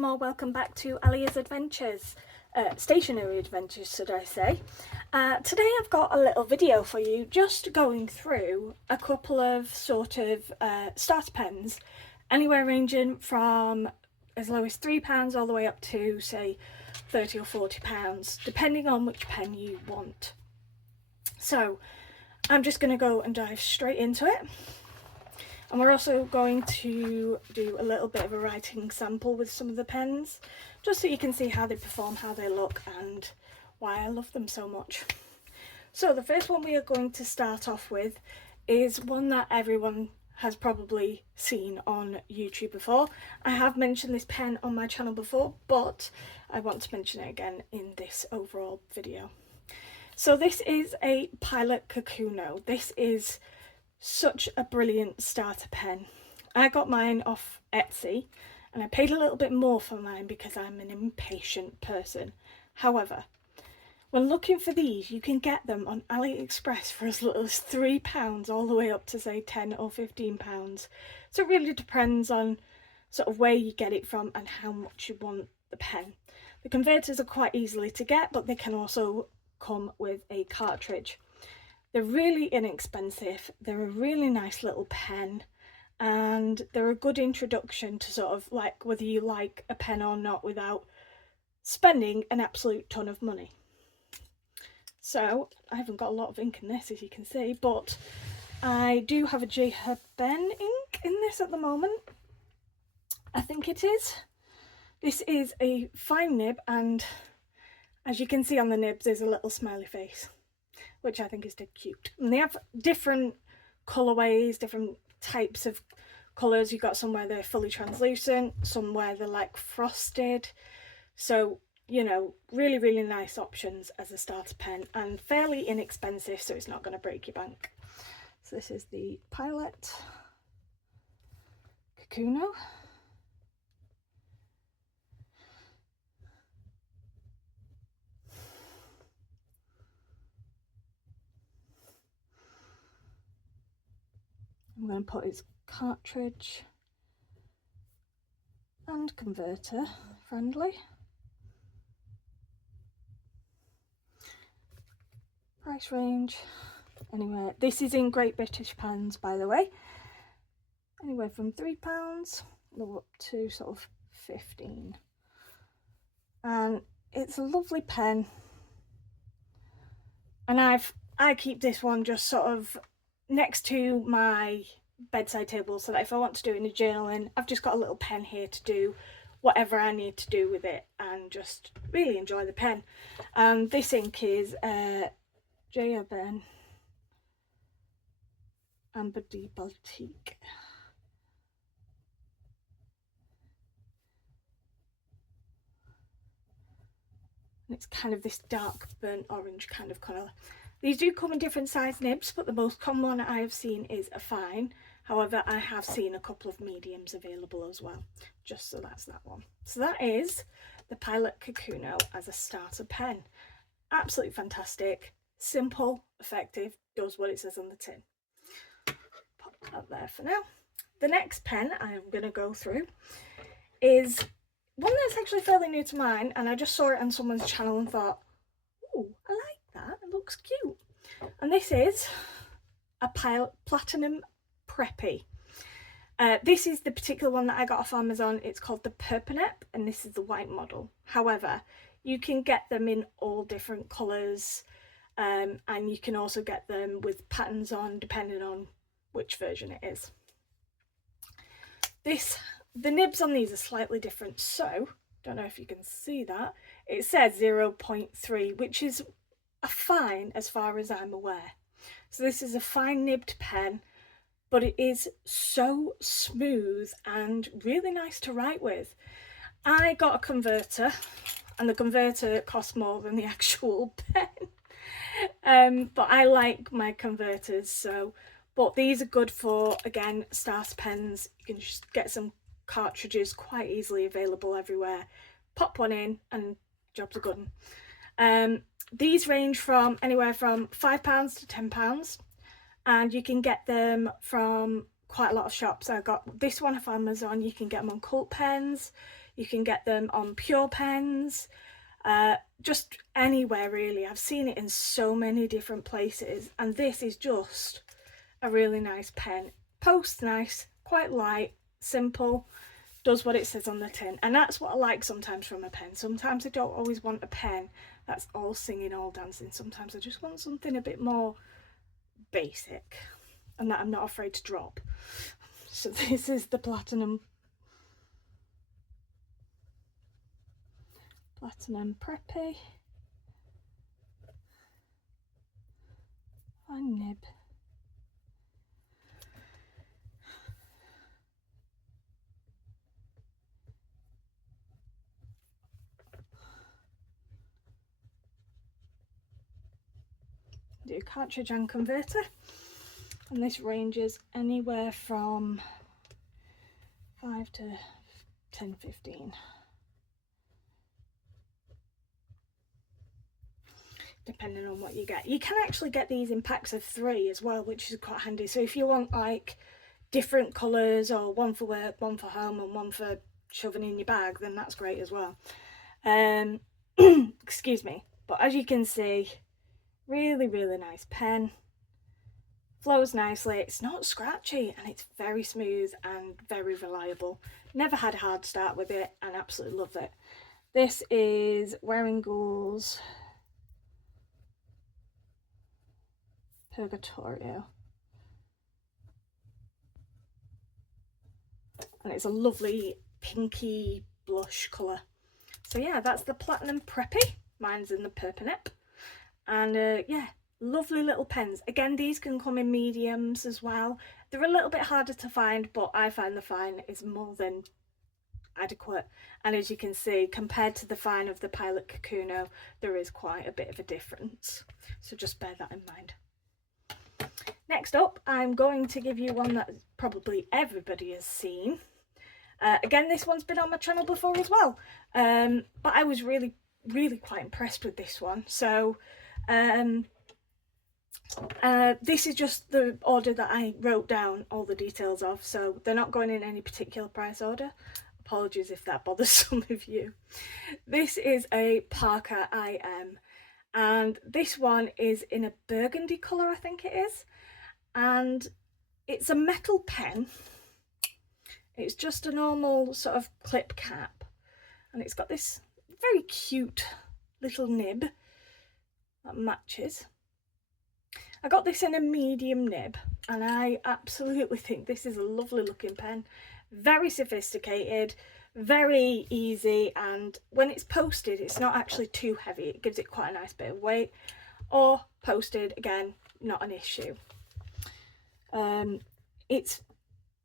welcome or welcome back to Alia's Adventures, stationary adventures should I say. Today I've got a little video for you just going through a couple of sort of starter pens, anywhere ranging from as low as £3 all the way up to say £30 or £40, depending on which pen you want. So I'm just going to go and dive straight into it. And we're also going to do a little bit of a writing sample with some of the pens, just so you can see how they perform, how they look, and why I love them so much. So the first one we are going to start off with is one that everyone has probably seen on YouTube before. I have mentioned this pen on my channel before, but I want to mention it again in this overall video. So this is a Pilot Kuno. This is such a brilliant starter pen. I got mine off Etsy and I paid a little bit more for mine because I'm an impatient person. However, when looking for these, you can get them on AliExpress for as little as £3 all the way up to say £10 or £15. So it really depends on sort of where you get it from and how much you want the pen. The converters are quite easily to get, but they can also come with a cartridge. They're really inexpensive, they're a really nice little pen, and they're a good introduction to sort of like whether you like a pen or not without spending an absolute ton of money. So I haven't got a lot of ink in this, as you can see, but I do have a J. Herbin ink in this at the moment. I think it is. This is a fine nib, and as you can see on the nibs there's a little smiley face, which I think is dead cute. And they have different colourways, different types of colours. You've got some where they're fully translucent, some where they're like frosted. So, you know, really, really nice options as a starter pen and fairly inexpensive, so it's not going to break your bank. So this is the Pilot Kuno. I'm going to put its cartridge and converter friendly. Price range, anywhere, this is in Great British pounds by the way, anywhere from £3 up to sort of 15. And it's a lovely pen, and I keep this one just sort of next to my bedside table, so that if I want to do any journaling, I've just got a little pen here to do whatever I need to do with it and just really enjoy the pen. This ink is J. Herbin Amber de Baltique. And it's kind of this dark burnt orange kind of colour. These do come in different size nibs, but the most common one I have seen is a fine. However, I have seen a couple of mediums available as well, just so that's that one. So that is the Pilot Kuno as a starter pen. Absolutely fantastic, simple, effective, does what it says on the tin. Pop that there for now. The next pen I am going to go through is one that's actually fairly new to mine, and I just saw it on someone's channel and thought, ooh, I like that, it looks cute. And this is a Platinum Preppy. This is the particular one that I got off Amazon. It's called the Preppy, and this is the white model. However, you can get them in all different colours, and you can also get them with patterns on depending on which version it is. The nibs on these are slightly different, so don't know if you can see that. It says 0.3, which is a fine as far as I'm aware. So this is a fine nibbed pen, but it is so smooth and really nice to write with. I got a converter, and the converter cost more than the actual pen. But I like my converters, so, but these are good for, again, starter pens. You can just get some cartridges quite easily available everywhere, pop one in and jobs are good. These range from anywhere from £5 to £10, and you can get them from quite a lot of shops. I got this one off Amazon. You can get them on Cult Pens, You can get them on Pure Pens, just anywhere really. I've seen it in so many different places, and this is just a really nice pen. Posts nice, quite light, simple, does what it says on the tin, and that's what I like sometimes from a pen. Sometimes I don't always want a pen that's all singing, all dancing. Sometimes I just want something a bit more basic and that I'm not afraid to drop. So this is the Platinum Preppy. Fine nib. Do cartridge and converter, and this ranges anywhere from 5 to 10, 15, depending on what you get. You can actually get these in packs of 3 as well, which is quite handy. So if you want like different colours, or one for work, one for home, and one for shoving in your bag, then that's great as well. Excuse me. But as you can see, really nice pen. Flows nicely, it's not scratchy, and it's very smooth and very reliable. Never had a hard start with it and absolutely love it. This is Waringal's Purgatorio, and it's a lovely pinky blush colour. So yeah, that's the Platinum Preppy. Mine's in the Purpinip, and yeah, lovely little pens. Again, these can come in mediums as well. They're a little bit harder to find, but I find the fine is more than adequate. And as you can see, compared to the fine of the Pilot Kuno, there is quite a bit of a difference. So just bear that in mind. Next up, I'm going to give you one that probably everybody has seen. Again, this one's been on my channel before as well, but I was really quite impressed with this one. So this is just the order that I wrote down all the details of, so they're not going in any particular price order. Apologies if that bothers some of you. This is a Parker IM, and this one is in a burgundy colour, I think it is, and it's a metal pen. It's just a normal sort of clip cap, and it's got this very cute little nib that matches. I got this in a medium nib, and I absolutely think this is a lovely looking pen. Very sophisticated, very easy, and when it's posted, it's not actually too heavy. It gives it quite a nice bit of weight. Or posted, again, not an issue. It's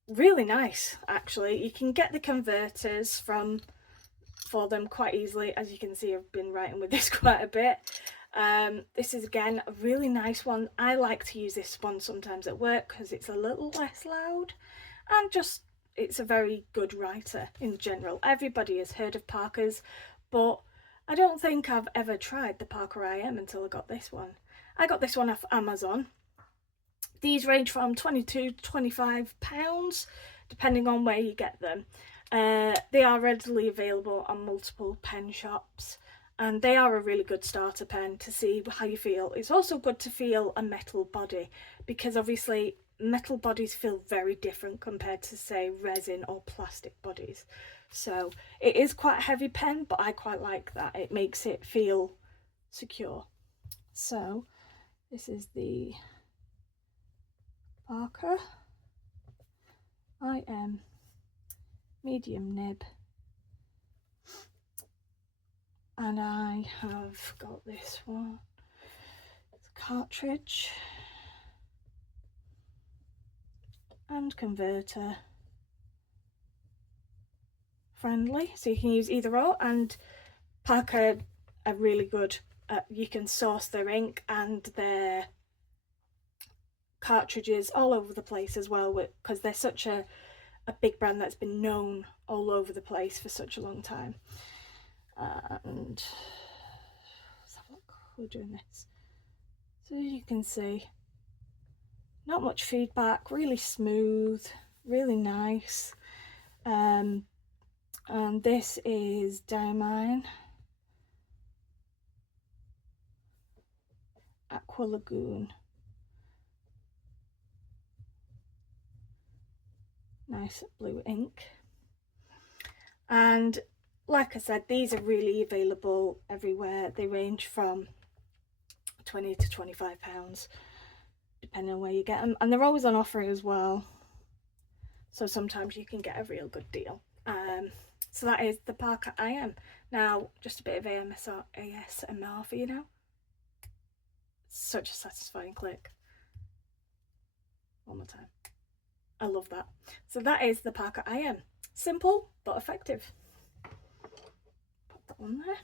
really nice, actually. You can get the converters for them quite easily. As you can see, I've been writing with this quite a bit. This is again a really nice one. I like to use this one sometimes at work because it's a little less loud, and just it's a very good writer in general. Everybody has heard of Parker's, but I don't think I've ever tried the Parker IM until I got this one. I got this one off Amazon. These range from £22 to £25 depending on where you get them. They are readily available on multiple pen shops, and they are a really good starter pen to see how you feel. It's also good to feel a metal body, because obviously metal bodies feel very different compared to, say, resin or plastic bodies. So it is quite a heavy pen, but I quite like that. It makes it feel secure. So this is the Parker IM medium nib, and I have got this one. It's a cartridge and converter friendly, so you can use either or. And Parker are really good you can source their ink and their cartridges all over the place as well, because they're such a big brand that's been known all over the place for such a long time. And let's have a look, we're doing this. So as you can see, not much feedback, really smooth, really nice. And this is Diamine Aqua Lagoon. Nice blue ink. And like I said, these are really available everywhere. They range from £20 to £25 depending on where you get them, and they're always on offer as well, so sometimes you can get a real good deal. So that is the Parker IM. Now just a bit of ASMR for you now. Such a satisfying click. One more time. I love that. So that is the Parker IM. Simple but effective. Put that one there.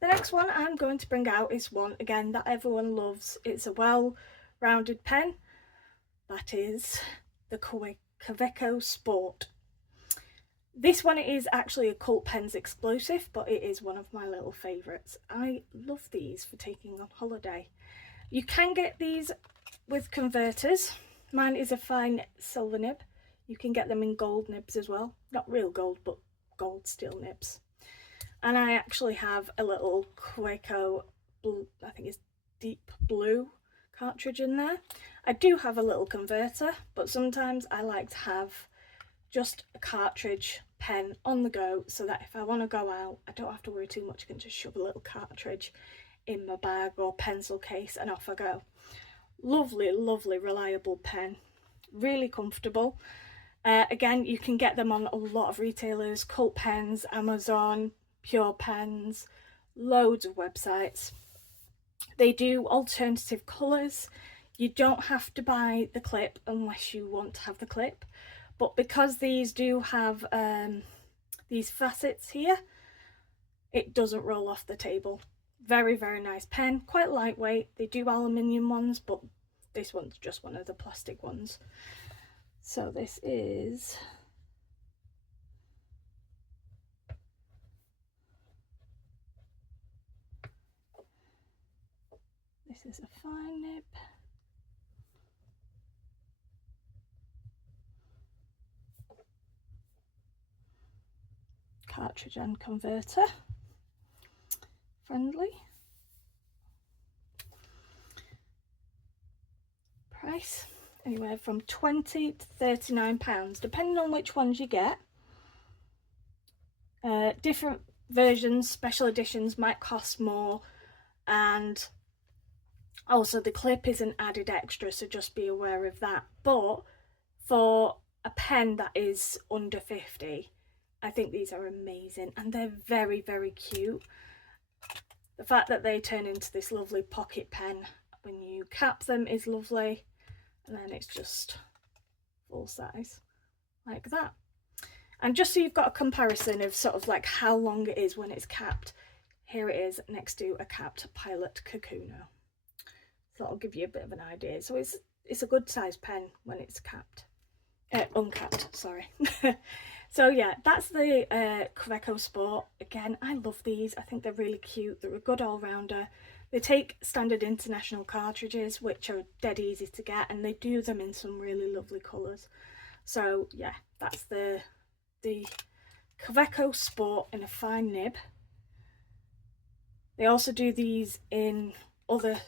The next one I'm going to bring out is one, again, that everyone loves. It's a well-rounded pen. That is the KCO Sport. This one is actually a Cult Pens exclusive, but it is one of my little favourites. I love these for taking on holiday. You can get these with converters. Mine is a fine silver nib. You can get them in gold nibs as well. Not real gold, but gold steel nibs. And I actually have a little KCO blue, I think it's deep blue cartridge in there. I do have a little converter, but sometimes I like to have just a cartridge pen on the go, so that if I want to go out, I don't have to worry too much. I can just shove a little cartridge in my bag or pencil case and off I go. Lovely, lovely, reliable pen. Really comfortable. Again, you can get them on a lot of retailers, Cult Pens, Amazon, Pure Pens, loads of websites. They do alternative colours. You don't have to buy the clip unless you want to have the clip, but because these do have these facets here, it doesn't roll off the table. Very, very nice pen, quite lightweight. They do aluminium ones, but this one's just one of the plastic ones. So this is a fine nib. Cartridge and converter. Friendly. Price anywhere from £20 to £39, depending on which ones you get. Different versions, special editions might cost more, and also the clip is an added extra, so just be aware of that. But for a pen that is under 50, I think these are amazing, and they're very, very cute. The fact that they turn into this lovely pocket pen when you cap them is lovely, and then it's just full size like that. And just so you've got a comparison of sort of like how long it is when it's capped, here it is next to a capped Pilot Kuno. So that'll give you a bit of an idea. So it's a good size pen when it's capped, uncapped, sorry. So yeah, that's the KCO Sport. Again, I love these. I think they're really cute. They're a good all-rounder. They take standard international cartridges, which are dead easy to get, and they do them in some really lovely colours. So yeah, that's the KCO Sport in a fine nib. They also do these in other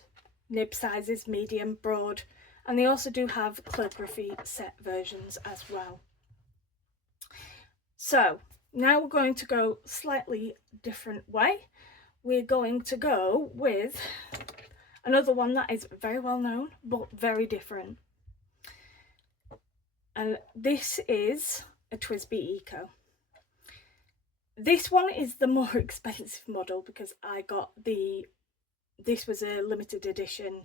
nib sizes, medium, broad, and they also do have calligraphy set versions as well. So now we're going to go slightly different way. We're going to go with another one that is very well known but very different, and this is a Twisby Eco. This one is the more expensive model because I got this was a limited edition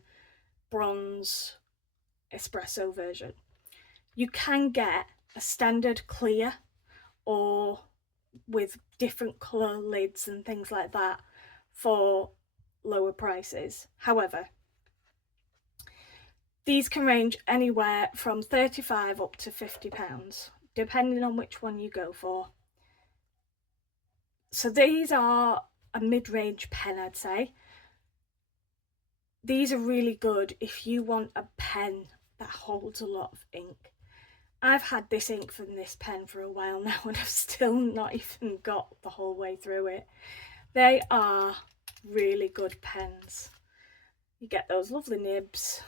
bronze espresso version. You can get a standard clear or with different colour lids and things like that for lower prices. However, these can range anywhere from £35 up to £50, depending on which one you go for. So these are a mid-range pen, I'd say. These are really good if you want a pen that holds a lot of ink. I've had this ink from this pen for a while now and I've still not even got the whole way through it. They are really good pens. You get those lovely nibs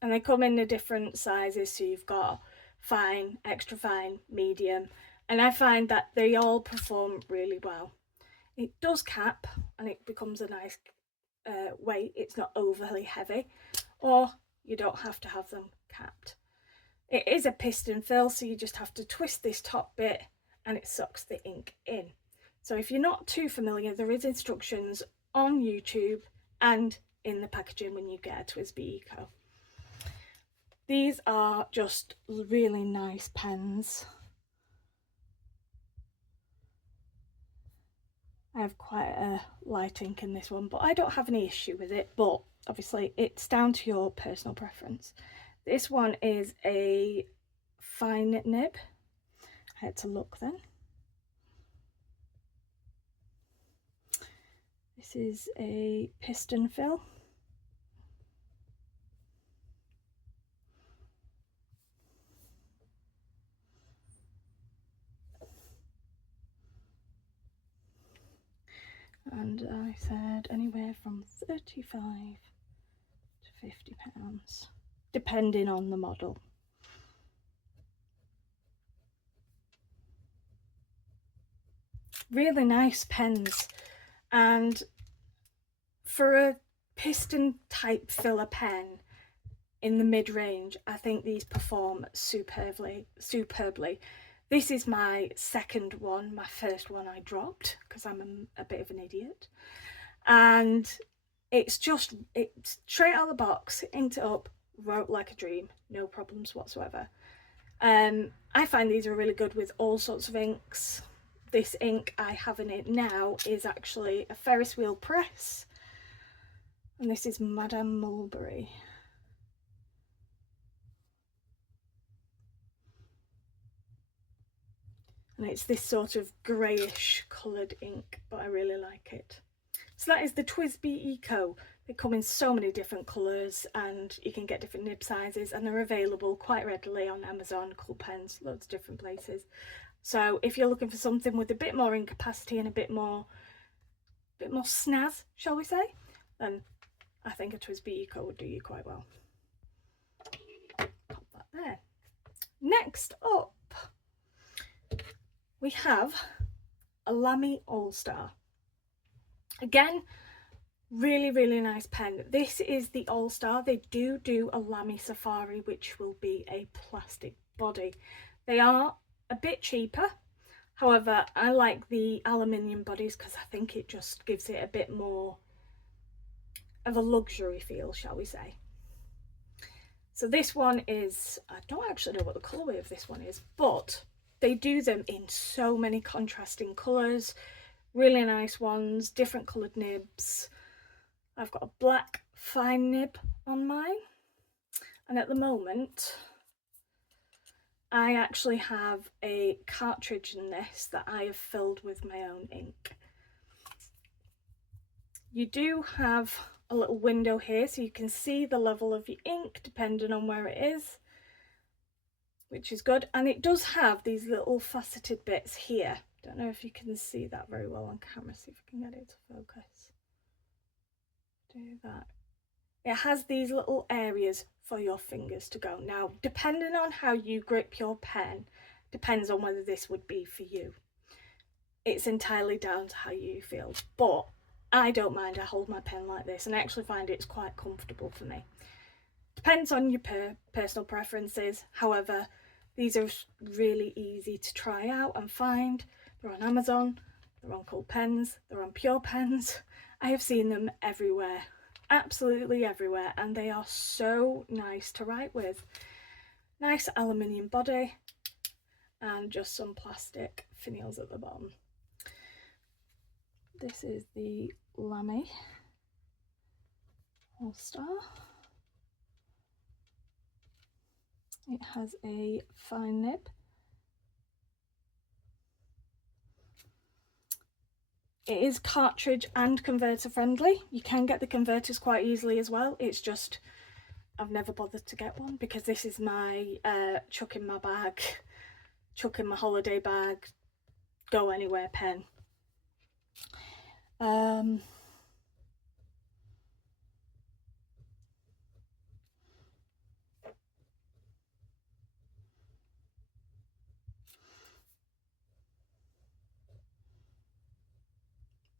and they come in the different sizes, so you've got fine, extra fine, medium, and I find that they all perform really well. It does cap and it becomes a nice weight. It's not overly heavy, or you don't have to have them capped. It is a piston fill, so you just have to twist this top bit and it sucks the ink in. So if you're not too familiar, there is instructions on YouTube and in the packaging when you get a Twisby Eco. These are just really nice pens. I have quite a light ink in this one, but I don't have any issue with it, but obviously it's down to your personal preference. This one is a fine nib. I had to look then. This is a piston fill. And I said anywhere from 35 to £50, depending on the model. Really nice pens, and for a piston type filler pen in the mid-range, I think these perform superbly. This is my second one. My first one I dropped because I'm a bit of an idiot, and it's straight out of the box, inked it up, wrote like a dream, no problems whatsoever. I find these are really good with all sorts of inks. This ink I have in it now is actually a Ferris wheel press, and this is Madame Mulberry. And it's this sort of greyish coloured ink, but I really like it. So that is the Twisby Eco. They come in so many different colours and you can get different nib sizes, and they're available quite readily on Amazon, Cool Pens, loads of different places. So if you're looking for something with a bit more ink capacity and a bit more snazz, shall we say, then I think a Twisby Eco would do you quite well. Pop that there. Next up, we have a Lami Allstar. Again, really nice pen. This is the Allstar. They do a Lami Safari, which will be a plastic body. They are a bit cheaper. However, I like the aluminium bodies because I think it just gives it a bit more of a luxury feel, shall we say. So this one is, I don't actually know what the colourway of this one is, but they do them in so many contrasting colours, really nice ones, different coloured nibs. I've got a black fine nib on mine, and at the moment I actually have a cartridge in this that I have filled with my own ink. You do have a little window here so you can see the level of your ink depending on where it is, which is good. And it does have these little faceted bits here. Don't know if you can see that very well on camera. See if I can get it to focus. Do that. It has these little areas for your fingers to go. Now, depending on how you grip your pen, depends on whether this would be for you. It's entirely down to how you feel, but I don't mind. I hold my pen like this and I actually find it's quite comfortable for me. Depends on your personal preferences. However, these are really easy to try out and find. They're on Amazon, they're on Cool Pens, they're on Pure Pens. I have seen them everywhere, absolutely everywhere, and they are so nice to write with. Nice aluminium body and just some plastic finials at the bottom. This is the Lami Allstar. It has a fine nib. It is cartridge and converter friendly. You can get the converters quite easily as well. It's just I've never bothered to get one because this is my chuck in my bag, chuck in my holiday bag, go anywhere pen.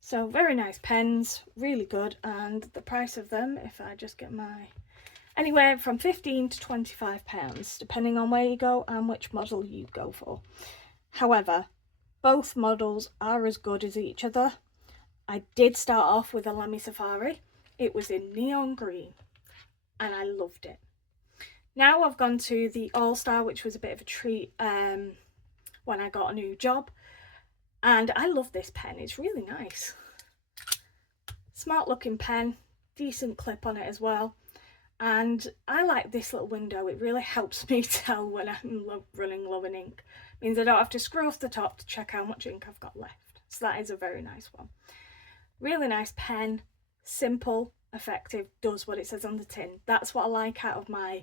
So very nice pens, really good, and the price of them, if I just get my, anywhere from £15 to £25, depending on where you go and which model you go for. However, both models are as good as each other. I did start off with a Lami Safari. It was in neon green and I loved it. Now I've gone to the Allstar, which was a bit of a treat when I got a new job. And I love this pen, it's really nice. Smart looking pen, decent clip on it as well. And I like this little window, it really helps me tell when I'm running low in ink. It means I don't have to screw off the top to check how much ink I've got left. So that is a very nice one. Really nice pen, simple, effective, does what it says on the tin. That's what I like out of my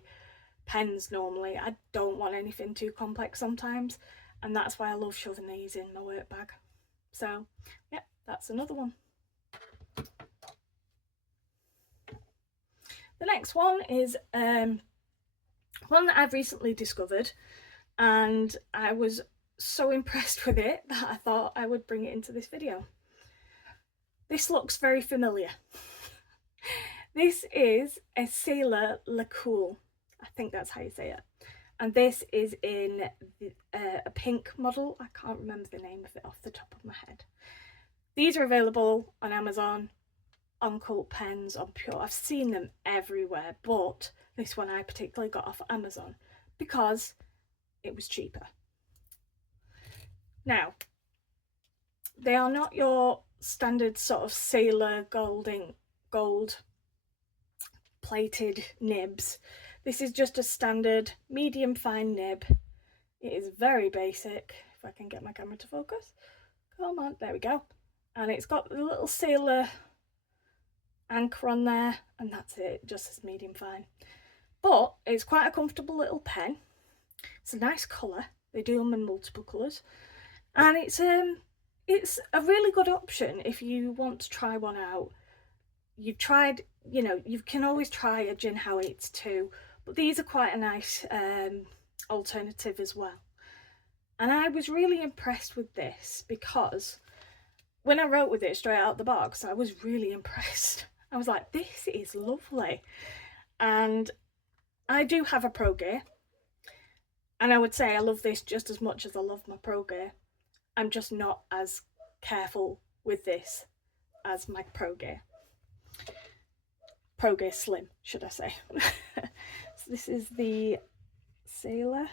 pens normally. I don't want anything too complex sometimes. And that's why I love shoving these in my work bag. So, yeah, that's another one. The next one is one that I've recently discovered, and I was so impressed with it that I thought I would bring it into this video. This looks very familiar. This is a Sailor Le Cool. I think that's how you say it. And this is in a pink model. I can't remember the name of it off the top of my head. These are available on Amazon, on Cult Pens, on Pure. I've seen them everywhere, but this one I particularly got off Amazon because it was cheaper. Now, they are not your standard sort of Sailor gold plated nibs. This is just a standard medium fine nib. It is very basic. If I can get my camera to focus. Come on, there we go. And it's got the little Sailor anchor on there, and that's it, just as medium fine. But it's quite a comfortable little pen. It's a nice colour. They do them in multiple colours. And it's a really good option if you want to try one out. You've tried, you know, you can always try a Jinhao 82, but these are quite a nice alternative as well. And I was really impressed with this because when I wrote with it straight out the box, I was really impressed. I was like, this is lovely. And I do have a Pro Gear, and I would say I love this just as much as I love my Pro Gear. I'm just not as careful with this as my Pro Gear. Pro Gear Slim, should I say. So this is the Sailor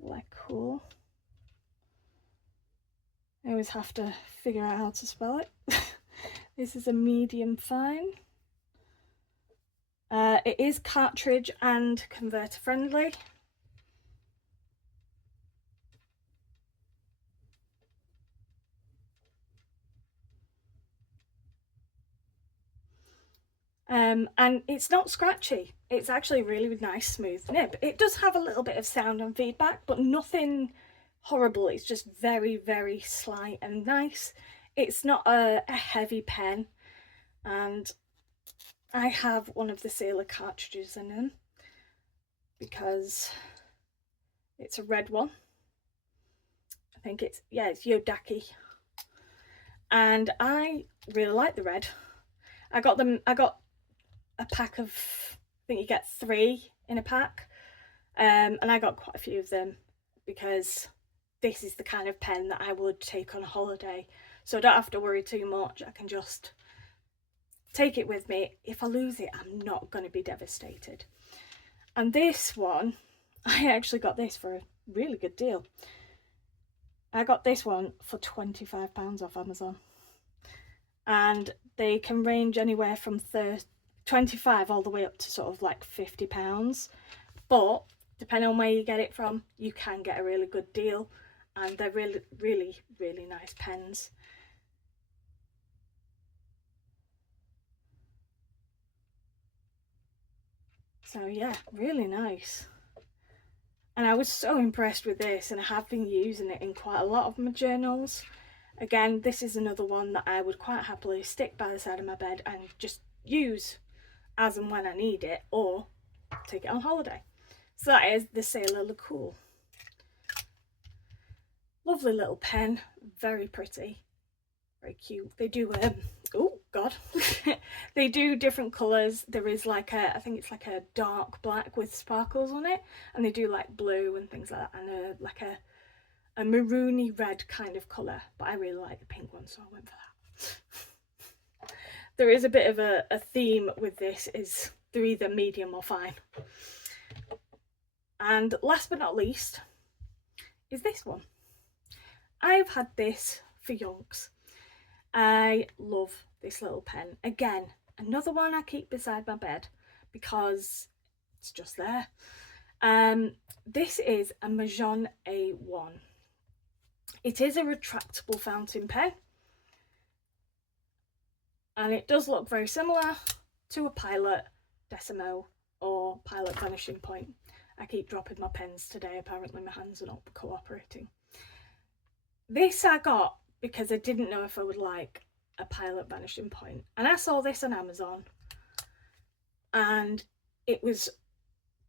Le Cool. I always have to figure out how to spell it. This is a medium fine. It is cartridge and converter friendly. And it's not scratchy. It's actually a really nice smooth nib. It does have a little bit of sound and feedback, but nothing horrible. It's just very, very slight and nice. It's not a heavy pen, and I have one of the Sailor cartridges in them because it's a red one. I think it's, yeah, it's Yodaki, and I really like the red. I got a pack of, I think you get 3 in a pack, and I got quite a few of them because this is the kind of pen that I would take on a holiday, so I don't have to worry too much. I can just take it with me. If I lose it, I'm not going to be devastated. And this one, I actually got this for a really good deal. I got this one for £25 off Amazon, and they can range anywhere from 25 all the way up to sort of like £50, but depending on where you get it from, you can get a really good deal, and they're really, really, really nice pens. So yeah, really nice. And I was so impressed with this, and I have been using it in quite a lot of my journals. Again, this is another one that I would quite happily stick by the side of my bed and just use as and when I need it, or take it on holiday. So that is the Sailor Cool. Lovely little pen, very pretty, very cute. They do oh god, they do different colours. There is like a, I think it's like a dark black with sparkles on it, and they do like blue and things like that, and like a maroony red kind of colour, but I really like the pink one, so I went for that. There is a bit of a theme with this, is they're either medium or fine. And last but not least is this one. I've had this for yonks. I love this little pen. Again, another one I keep beside my bed because it's just there. This is a Majon A1. It is a retractable fountain pen, and it does look very similar to a Pilot Decimo or Pilot Vanishing Point. I keep dropping my pens today, apparently my hands are not cooperating. This I got because I didn't know if I would like a Pilot Vanishing Point, and I saw this on Amazon, and it was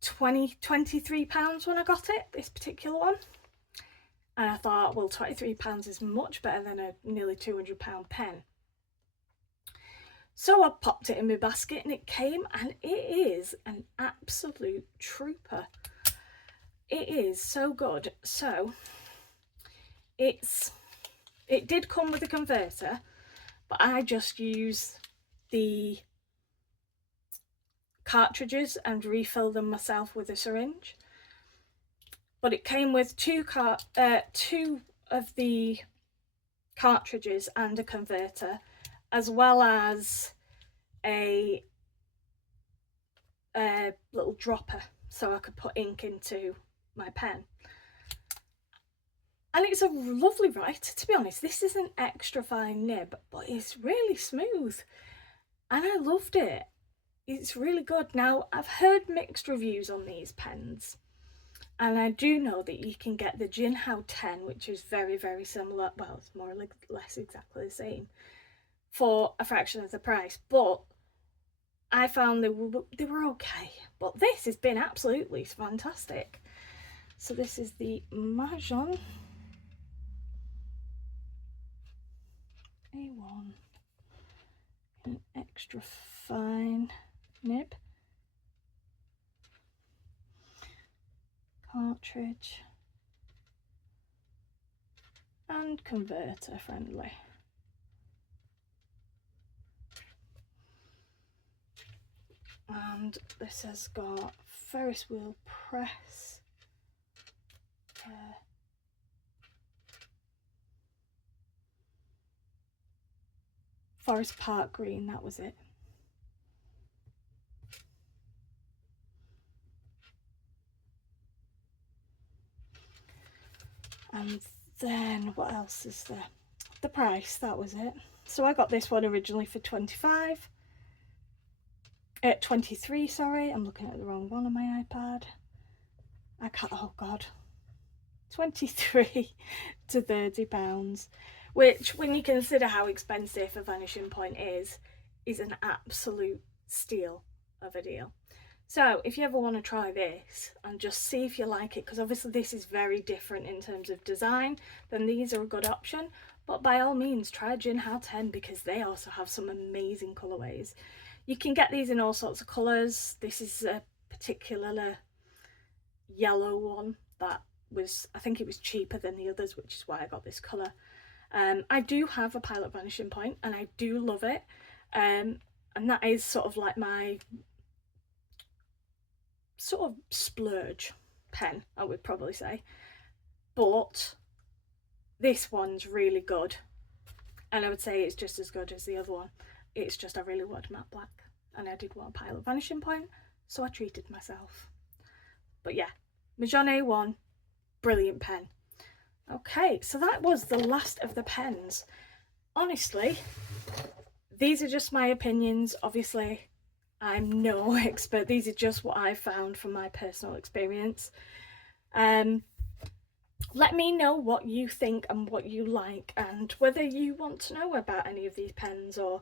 £23 when I got it, this particular one. And I thought, well, £23 is much better than a nearly £200 pen. So I popped it in my basket and it came, and it is an absolute trooper. It is so good. So it did come with a converter, but I just use the cartridges and refill them myself with a syringe. But it came with two of the cartridges and a converter, as well as a little dropper so I could put ink into my pen. And it's a lovely writer, to be honest. This is an extra fine nib, but it's really smooth, and I loved it. It's really good. Now, I've heard mixed reviews on these pens, and I do know that you can get the Jinhao 10, which is very, very similar. Well, it's more or less exactly the same, for a fraction of the price. But I found they were okay. But this has been absolutely fantastic. So this is the Majon A1, an extra fine nib. Cartridge and converter friendly. And this has got Ferris wheel press, Forest Park green, that was it. And then what else is there? The price, that was it. So I got this one originally for 23, sorry, I'm looking at the wrong one on my iPad. I can't, oh god, 23 to £30, which, when you consider how expensive a Vanishing Point is an absolute steal of a deal. So if you ever want to try this and just see if you like it, because obviously this is very different in terms of design, then these are a good option. But by all means, try Jinhao 10, because they also have some amazing colourways. You can get these in all sorts of colours. This is a particular yellow one that was, I think it was cheaper than the others, which is why I got this colour. I do have a Pilot Vanishing Point, and I do love it. And that is sort of like my sort of splurge pen, I would probably say. But this one's really good, and I would say it's just as good as the other one. It's just I really wanted matte black, and I did want a Pilot Vanishing Point, so I treated myself. But yeah, Majon A1, brilliant pen. Okay, so that was the last of the pens. Honestly, these are just my opinions. Obviously, I'm no expert. These are just what I found from my personal experience. Let me know what you think and what you like, and whether you want to know about any of these pens, or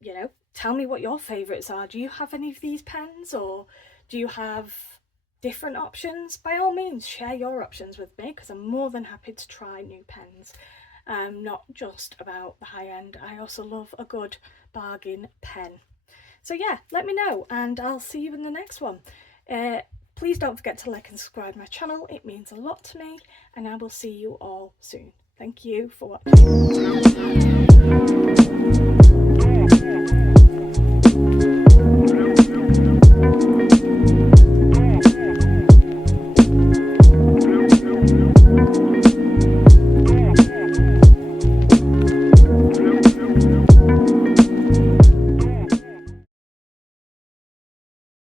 you know, tell me what your favourites are. Do you have any of these pens, or do you have different options? By all means, share your options with me, because I'm more than happy to try new pens. Not just about the high end, I also love a good bargain pen. So yeah, let me know, and I'll see you in the next one. Please don't forget to like and subscribe my channel, it means a lot to me, and I will see you all soon. Thank you for watching.